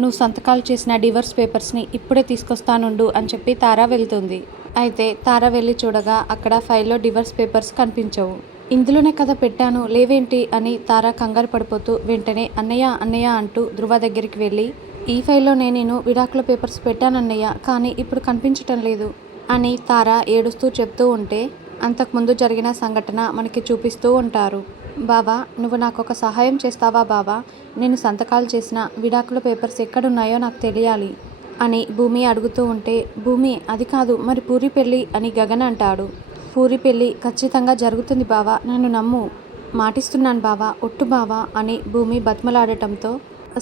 నువ్వు సంతకాలు చేసిన డివోర్స్ పేపర్స్ని ఇప్పుడే తీసుకొస్తానుండు అని చెప్పి తార వెళ్తుంది. అయితే తార వెళ్ళి చూడగా అక్కడ ఫైల్లో డివోర్స్ పేపర్స్ కనిపించవు. ఇందులోనే కదా పెట్టాను, లేవేంటి అని తార కంగారు పడిపోతూ వెంటనే అన్నయ్య అన్నయ్య అంటూ ధృవ దగ్గరికి వెళ్ళి, ఈ ఫైల్లోనే నేను విడాకుల పేపర్స్ పెట్టానన్నయ్య, కానీ ఇప్పుడు కనిపించటం లేదు అని తార ఏడుస్తూ చెప్తూ ఉంటే అంతకుముందు జరిగిన సంఘటన మనకి చూపిస్తూ ఉంటారు. బావా, నువ్వు నాకు ఒక సహాయం చేస్తావా బావా? నేను సంతకాలు చేసిన విడాకుల పేపర్స్ ఎక్కడున్నాయో నాకు తెలియాలి అని భూమి అడుగుతూ ఉంటే, భూమి అది కాదు, మరి పూరి పెళ్ళి అని గగన్ అంటాడు. పూరి పెళ్ళి ఖచ్చితంగా జరుగుతుంది బావా, నన్ను నమ్ము, మాటిస్తున్నాను బావా, ఒట్టు బావా అని భూమి బతిమలాడటంతో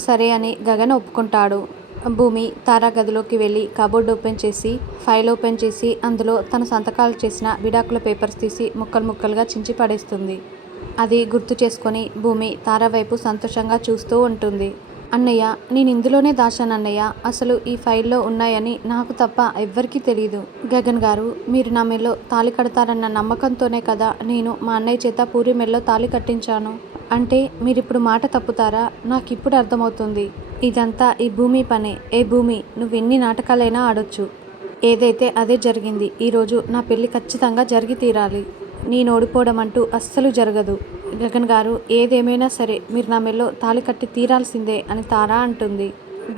సరే అని గగన్ ఒప్పుకుంటాడు. భూమి తారా గదిలోకి వెళ్ళి కబోర్డ్ ఓపెన్ చేసి ఫైల్ ఓపెన్ చేసి అందులో తన సంతకాలు చేసిన విడాకుల పేపర్స్ తీసి ముక్కలు ముక్కలుగా చించి పడేస్తుంది. అది గుర్తు చేసుకొని భూమి తారా వైపు సంతోషంగా చూస్తూ ఉంటుంది. అన్నయ్య, నేను ఇందులోనే దాచాను అన్నయ్య, అసలు ఈ ఫైల్లో ఉన్నాయని నాకు తప్ప ఎవ్వరికీ తెలీదు. గగన్ గారు, మీరు నా మెల్లో తాళి కడతారన్న నమ్మకంతోనే కదా నేను మా అన్నయ్య చేత పూరి మెల్లో తాళి కట్టించాను. అంటే మీరిప్పుడు మాట తప్పుతారా? నాకు ఇప్పుడు అర్థమవుతుంది. ఇదంతా ఈ భూమి పనే. ఏ భూమి, నువ్వు ఎన్ని నాటకాలైనా ఆడొచ్చు, ఏదైతే అదే జరిగింది. ఈరోజు నా పెళ్ళి ఖచ్చితంగా జరిగి తీరాలి. నేను ఓడిపోవడం అంటూ అస్సలు జరగదు. గగన్ గారు, ఏదేమైనా సరే మీరు నా మెల్లో తాళి కట్టి తీరాల్సిందే అని తారా అంటుంది.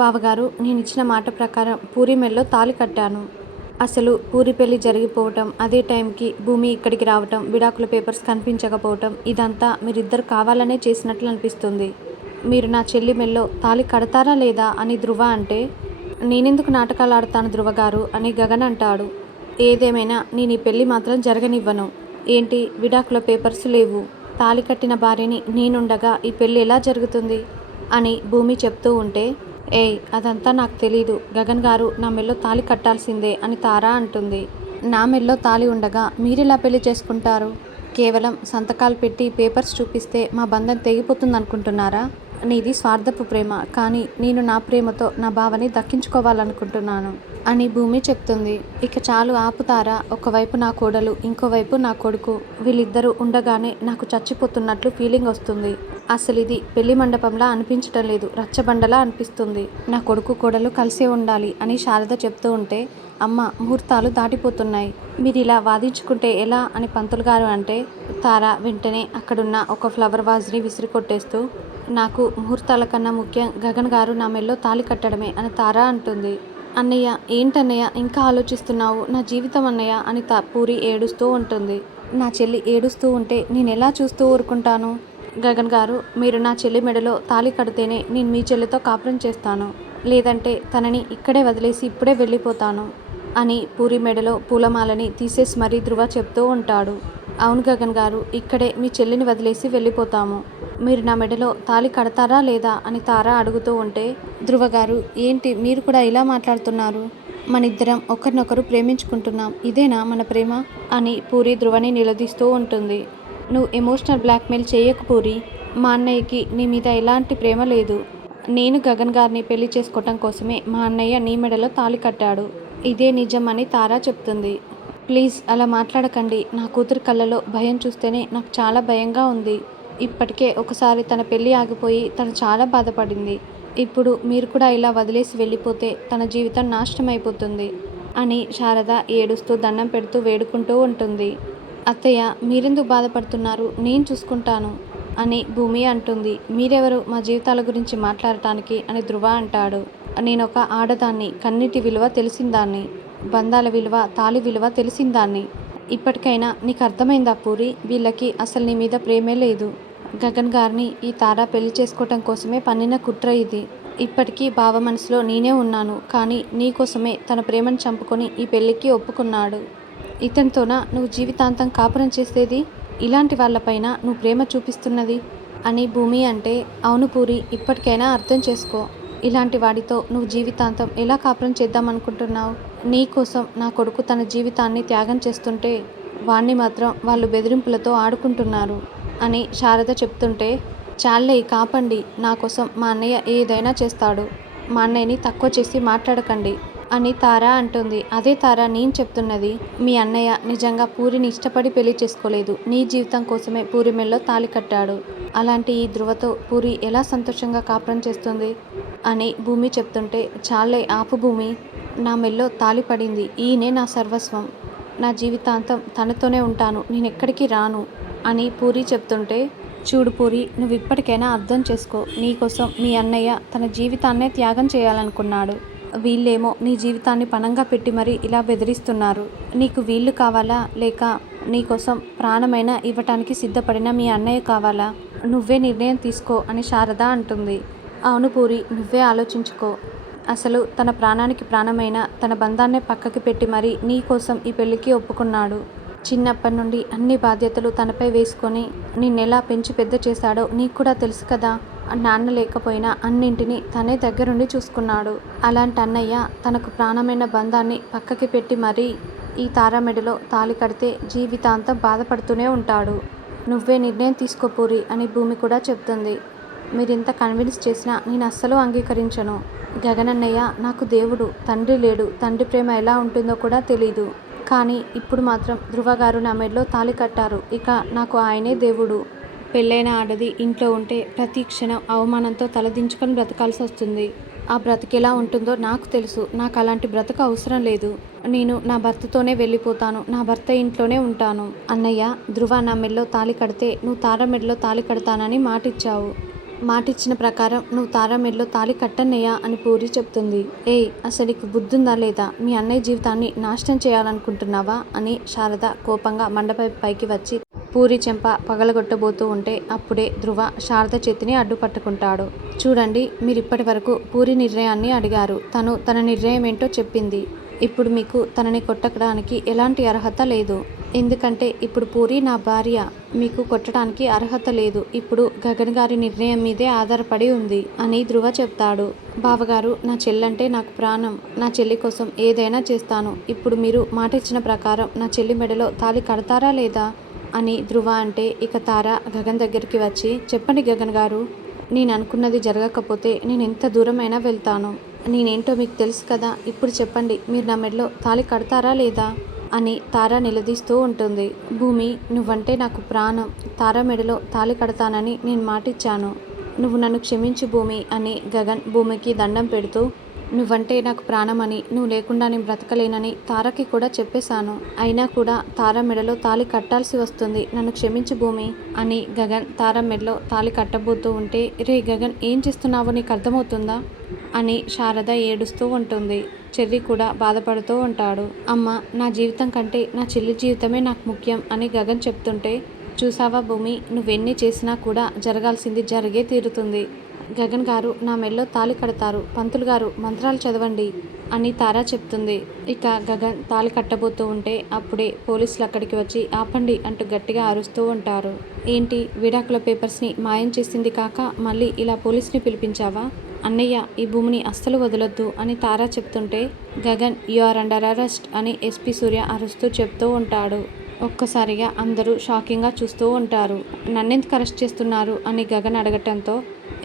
బావగారు, నేను ఇచ్చిన మాట ప్రకారం పూరి మెల్లో తాళి కట్టాను. అసలు పూరి పెళ్లి జరిగిపోవటం, అదే టైంకి భూమి ఇక్కడికి రావటం, విడాకుల పేపర్స్ కనిపించకపోవటం, ఇదంతా మీరిద్దరు కావాలనే చేసినట్లు అనిపిస్తుంది. మీరు నా చెల్లి మెల్లో తాళి కడతారా లేదా అని ధృవ అంటే, నేనెందుకు నాటకాలు ఆడతాను ధృవ గారు అని గగన్ అంటాడు. ఏదేమైనా నేను ఈ పెళ్ళి మాత్రం జరగనివ్వను. ఏంటి, విడాకుల పేపర్స్ లేవు, తాళి కట్టిన భార్యని నేనుండగా ఈ పెళ్ళి ఎలా జరుగుతుంది అని భూమి చెప్తూ ఉంటే, ఏయ్ అదంతా నాకు తెలీదు, గగన్ గారు నా మెల్లో తాళి కట్టాల్సిందే అని తారా అంటుంది. నా మెల్లో తాళి ఉండగా మీరెలా పెళ్లి చేసుకుంటారు? కేవలం సంతకాలు పెట్టి పేపర్స్ చూపిస్తే మా బంధం తెగిపోతుంది అనుకుంటున్నారా? నీది స్వార్థపు ప్రేమ, కానీ నేను నా ప్రేమతో నా భావని దక్కించుకోవాలనుకుంటున్నాను అని భూమి చెప్తుంది. ఇక చాలు ఆపుతారా, ఒకవైపు నా కోడలు, ఇంకోవైపు నా కొడుకు, వీళ్ళిద్దరూ ఉండగానే నాకు చచ్చిపోతున్నట్లు ఫీలింగ్ వస్తుంది. అసలు ఇది పెళ్లి మండపంలా అనిపించటం లేదు, రచ్చబండలా అనిపిస్తుంది. నా కొడుకు కోడలు కలిసే ఉండాలి అని శారద చెప్తూ ఉంటే, అమ్మ ముహూర్తాలు దాటిపోతున్నాయి, మీరు ఇలా వాదించుకుంటే ఎలా అని పంతులు గారు అంటే, తారా వెంటనే అక్కడున్న ఒక ఫ్లవర్ వాజ్ని విసిరికొట్టేస్తూ, నాకు ముహూర్తాల కన్నా ముఖ్యం గగన్ గారు నా మెల్లో తాళి కట్టడమే అని తారా అంటుంది. అన్నయ్య, ఏంటన్నయ్య ఇంకా ఆలోచిస్తున్నావు, నా జీవితం అన్నయ్య అని పూరి ఏడుస్తూ ఉంటుంది. నా చెల్లి ఏడుస్తూ ఉంటే నేను ఎలా చూస్తూ ఊరుకుంటాను? గగన్ గారు, మీరు నా చెల్లి మెడలో తాళి కడితేనే నేను మీ చెల్లితో కాపురం చేస్తాను, లేదంటే తనని ఇక్కడే వదిలేసి ఇప్పుడే వెళ్ళిపోతాను అని పూరి మెడలో పూలమాలని తీసేసి మరీ ధృవ చెప్తూ ఉంటాడు. అవును గగన్ గారు, ఇక్కడే మీ చెల్లిని వదిలేసి వెళ్ళిపోతాము, మీరు నా మెడలో తాళి కడతారా లేదా అని తారా అడుగుతూ ఉంటే, ధృవ గారు ఏంటి మీరు కూడా ఇలా మాట్లాడుతున్నారు? మనిద్దరం ఒకరినొకరు ప్రేమించుకుంటున్నాం, ఇదేనా మన ప్రేమ అని పూరి ధృవని నిలదీస్తూ ఉంటుంది. నువ్వు ఎమోషనల్ బ్లాక్మెయిల్ చేయకు పూరి, మా అన్నయ్యకి నీ మీద ఎలాంటి ప్రేమ లేదు. నేను గగన్ గారిని పెళ్లి చేసుకోవటం కోసమే మా అన్నయ్య నీ మెడలో తాళి కట్టాడు, ఇదే నిజం అని తారా చెప్తుంది. ప్లీజ్ అలా మాట్లాడకండి, నా కూతురు కళ్ళలో భయం చూస్తేనే నాకు చాలా భయంగా ఉంది. ఇప్పటికే ఒకసారి తన పెళ్ళి ఆగిపోయి తను చాలా బాధపడింది, ఇప్పుడు మీరు కూడా ఇలా వదిలేసి వెళ్ళిపోతే తన జీవితం నాశనం అయిపోతుంది అని శారద ఏడుస్తూ దండం పెడుతూ వేడుకుంటూ ఉంటుంది. అత్తయ్య, మీరెందుకు బాధపడుతున్నారు, నేను చూసుకుంటాను అని భూమి అంటుంది. మీరెవరు మా జీవితాల గురించి మాట్లాడటానికి అని ధృవ అంటాడు. నేనొక ఆడదాన్ని, కన్నిటి విలువ తెలిసిందాన్ని, బంధాల విలువ, తాళి విలువ తెలిసిందాన్ని. ఇప్పటికైనా నీకు అర్థమైందా పూరి, వీళ్ళకి అసలు నీ మీద ప్రేమే లేదు. గగన్ గారిని ఈ తారా పెళ్లి చేసుకోవటం కోసమే పన్నిన కుట్ర ఇది. ఇప్పటికీ బావ మనసులో నేనే ఉన్నాను, కానీ నీకోసమే తన ప్రేమను చంపుకొని ఈ పెళ్ళికి ఒప్పుకున్నాడు. ఇతనితోనా నువ్వు జీవితాంతం కాపురం చేసేది? ఇలాంటి వాళ్ళపైన నువ్వు ప్రేమ చూపిస్తున్నది అని భూమి అంటే, అవును పూరి, ఇప్పటికైనా అర్థం చేసుకో, ఇలాంటి వాడితో నువ్వు జీవితాంతం ఎలా కాపురం చేద్దామనుకుంటున్నావు? నీ కోసం నా కొడుకు తన జీవితాన్ని త్యాగం చేస్తుంటే వాణ్ణి మాత్రం వాళ్ళు బెదిరింపులతో ఆడుకుంటున్నారు అని శారద చెప్తుంటే, చాలే కాపండి, నా కోసం మా అన్నయ్య ఏదైనా చేస్తాడు, మా అన్నయ్యని తక్కువ చేసి మాట్లాడకండి అని తారా అంటుంది. అదే తారా నేను చెప్తున్నది, మీ అన్నయ్య నిజంగా పూరిని ఇష్టపడి పెళ్లి చేసుకోలేదు, నీ జీవితం కోసమే పూరి మెల్లో తాళి కట్టాడు. అలాంటి ఈ ధృవతో పూరి ఎలా సంతోషంగా కాపురం చేస్తుంది? అని భూమి చెప్తుంటే, చాలే ఆపు భూమి, నా మెల్లో తాళి పడింది, ఈయనే నా సర్వస్వం, నా జీవితాంతం తనతోనే ఉంటాను, నేనెక్కడికి రాను అని పూరి చెప్తుంటే, చూడు పూరి, నువ్వు ఇప్పటికైనా అర్థం చేసుకో, నీకోసం మీ అన్నయ్య తన జీవితాన్నే త్యాగం చేయాలనుకున్నాడు. వీళ్ళేమో నీ జీవితాన్ని పణంగా పెట్టి మరీ ఇలా బెదిరిస్తున్నారు. నీకు వీళ్ళు కావాలా, లేక నీకోసం ప్రాణమైనా ఇవ్వటానికి సిద్ధపడిన మీ అన్నయ్య కావాలా? నువ్వే నిర్ణయం తీసుకో అని శారద అంటుంది. అవును పూరి, నువ్వే ఆలోచించుకో. అసలు తన ప్రాణానికి ప్రాణమైన తన బంధాన్నే పక్కకి పెట్టి మరీ నీ కోసం ఈ పెళ్ళికి ఒప్పుకున్నాడు. చిన్నప్పటి నుండి అన్ని బాధ్యతలు తనపై వేసుకొని నిన్నెలా పెంచి పెద్ద చేశాడో నీకు కూడా తెలుసు కదా. నాన్న లేకపోయినా అన్నింటినీ తనే దగ్గరుండి చూసుకున్నాడు. అలాంటి అన్నయ్య తనకు ప్రాణమైన బంధాన్ని పక్కకి పెట్టి మరీ ఈ తారా మెడలో తాళి కడితే జీవితాంతం బాధపడుతూనే ఉంటాడు. నువ్వే నిర్ణయం తీసుకో పూరి అని భూమి కూడా చెప్తుంది. మీరింత కన్విన్స్ చేసినా నేను అస్సలు అంగీకరించను. గగనన్నయ్య నాకు దేవుడు, తండ్రి లేడు, తండ్రి ప్రేమ ఎలా ఉంటుందో కూడా తెలీదు. కానీ ఇప్పుడు మాత్రం ధృవగారు నా మెడలో తాళి కట్టారు, ఇక నాకు ఆయనే దేవుడు. పెళ్ళైన ఆడది ఇంట్లో ఉంటే ప్రతి క్షణం అవమానంతో తలదించుకొని బ్రతకాల్సి వస్తుంది. ఆ బ్రతికెలా ఉంటుందో నాకు తెలుసు. నాకు అలాంటి బ్రతుకు అవసరం లేదు. నేను నా భర్తతోనే వెళ్ళిపోతాను, నా భర్త ఇంట్లోనే ఉంటాను. అన్నయ్య, ధృవ నా మెడలో తాళి కడితే నువ్వు తార మెడలో తాళి కడతానని మాటిచ్చావు. మాటిచ్చిన ప్రకారం నువ్వు తారా మెడలో తాళి కట్టన్నయ్యా అని పూరి చెప్తుంది. ఏయ్, అసలు నీకు బుద్ధుందా లేదా? మీ అన్నయ్య జీవితాన్ని నాశనం చేయాలనుకుంటున్నావా అని శారద కోపంగా మండపై పైకి వచ్చి పూరి చెంప పగలగొట్టబోతూ ఉంటే అప్పుడే ధృవ శారద చేతిని అడ్డుపట్టుకుంటాడు. చూడండి, మీరిప్పటి వరకు పూరి నిర్ణయాన్ని అడిగారు. తన నిర్ణయం ఏంటో చెప్పింది. ఇప్పుడు మీకు తనని కొట్టడానికి ఎలాంటి అర్హత లేదు. ఎందుకంటే ఇప్పుడు పూరి నా భార్య. మీకు కొట్టడానికి అర్హత లేదు. ఇప్పుడు గగన్ గారి నిర్ణయం మీదే ఆధారపడి ఉంది అని ధృవ చెప్తాడు. బావగారు, నా చెల్లంటే నాకు ప్రాణం. నా చెల్లి కోసం ఏదైనా చేస్తాను. ఇప్పుడు మీరు మాట ఇచ్చిన ప్రకారం నా చెల్లి మెడలో తాళి కడతారా లేదా అని ధృవ అంటే, ఇక తార గగన్ దగ్గరికి వచ్చి, చెప్పండి గగన్ గారు, నేను అనుకున్నది జరగకపోతే నేను ఎంత దూరమైనా వెళ్తాను. నేనేంటో మీకు తెలుసు కదా. ఇప్పుడు చెప్పండి, మీరు నా మెడలో తాళి కడతారా లేదా అని తార నిలదీస్తూ ఉంటుంది. భూమి, నువ్వంటే నాకు ప్రాణం. తార మెడలో తాళి కడతానని నేను మాటిచ్చాను. నువ్వు నన్ను క్షమించు భూమి అని గగన్ భూమికి దండం పెడుతూ, నువ్వంటే నాకు ప్రాణమని, నువ్వు లేకుండా నేను బ్రతకలేనని తారకి కూడా చెప్పేశాను. అయినా కూడా తార మెడలో తాళి కట్టాల్సి వస్తుంది. నన్ను క్షమించు భూమి అని గగన్ తార మెడలో తాళి కట్టబోతూ ఉంటే, రే గగన్, ఏం చేస్తున్నావో నీకు అర్థమవుతుందా అని శారద ఏడుస్తూ ఉంటుంది. చెర్రి కూడా బాధపడుతూ ఉంటాడు. అమ్మ, నా జీవితం కంటే నా చెల్లి జీవితమే నాకు ముఖ్యం అని గగన్ చెప్తుంటే, చూసావా భూమి, నువ్వెన్ని చేసినా కూడా జరగాల్సింది జరిగే తీరుతుంది. గగన్ గారు నా మెడలో తాళి కడతారు. పంతులు గారు, మంత్రాలు చదవండి అని తారా చెప్తుంది. ఇక గగన్ తాళి కట్టబోతూ ఉంటే అప్పుడే పోలీసులు అక్కడికి వచ్చి ఆపండి అంటూ గట్టిగా అరుస్తూ ఉంటారు. ఏంటి, విడాకుల పేపర్స్ని మాయం చేసింది కాక మళ్ళీ ఇలా పోలీస్ని పిలిపించావా? అన్నయ్య, ఈ భూమిని అస్సలు వదలొద్దు అని తారా చెప్తుంటే, Gagan, you are under arrest అని ఎస్పీ సూర్య అరుస్తూ చెప్తూ ఉంటాడు. ఒక్కసారిగా అందరూ షాకింగ్గా చూస్తూ ఉంటారు. నన్నెందుకు అరెస్ట్ చేస్తున్నారు అని గగన్ అడగటంతో,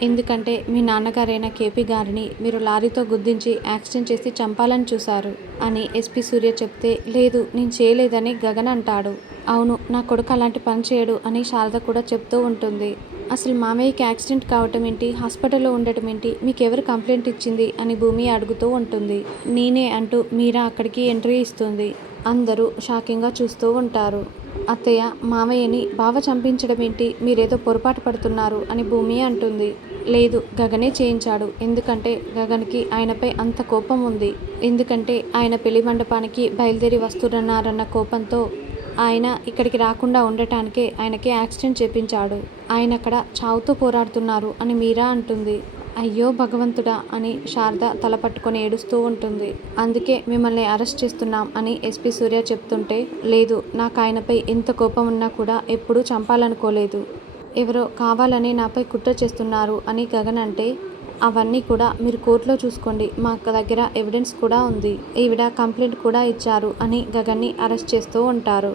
ఎందుకంటే మీ నాన్నగారైన కేపీ గారిని మీరు లారీతో గుద్దించి యాక్సిడెంట్ చేసి చంపాలని చూశారు అని ఎస్పీ సూర్య చెప్తే, లేదు, నేను చేయలేదని గగన్ అంటాడు. అవును, నా కొడుకు అలాంటి పని చేయడు అని శారద కూడా చెప్తూ ఉంటుంది. అసలు మామయ్యకి యాక్సిడెంట్ కావటం ఏంటి, హాస్పిటల్లో ఉండటం ఏంటి, మీకెవరు కంప్లైంట్ ఇచ్చింది అని భూమి అడుగుతూ ఉంటుంది. నేనే అంటూ మీరా అక్కడికి ఎంట్రీ ఇస్తుంది. అందరూ షాకింగ్గా చూస్తూ ఉంటారు. అత్తయ్య, మామయ్యని బావ చంపించడం ఏంటి, మీరేదో పొరపాటు పడుతున్నారు అని భూమి అంటుంది. లేదు, గగనే చేయించాడు. ఎందుకంటే గగన్కి ఆయనపై అంత కోపం ఉంది. ఎందుకంటే ఆయన పెళ్లి మండపానికి బయలుదేరి వస్తున్నారన్న కోపంతో ఆయన ఇక్కడికి రాకుండా ఉండటానికే ఆయనకి యాక్సిడెంట్ చేపించాడు. ఆయన అక్కడ చావుతో పోరాడుతున్నారు అని మీరా అంటుంది. అయ్యో భగవంతుడా అని శారద తల పట్టుకొని ఏడుస్తూ ఉంటుంది. అందుకే మిమ్మల్ని అరెస్ట్ చేస్తున్నాం అని ఎస్పీ సూర్య చెప్తుంటే, లేదు, నాకు ఆయనపై ఎంత కోపం ఉన్నా కూడా ఎప్పుడూ చంపాలనుకోలేదు. ఎవరో కావాలని నాపై కుట్ర చేస్తున్నారు అని గగన్ అంటే, అవన్నీ కూడా మీరు కోర్టులో చూసుకోండి, మా దగ్గర ఎవిడెన్స్ కూడా ఉంది, ఈవిడ కంప్లైంట్ కూడా ఇచ్చారు అని గగన్ని అరెస్ట్ చేస్తూ ఉంటారు.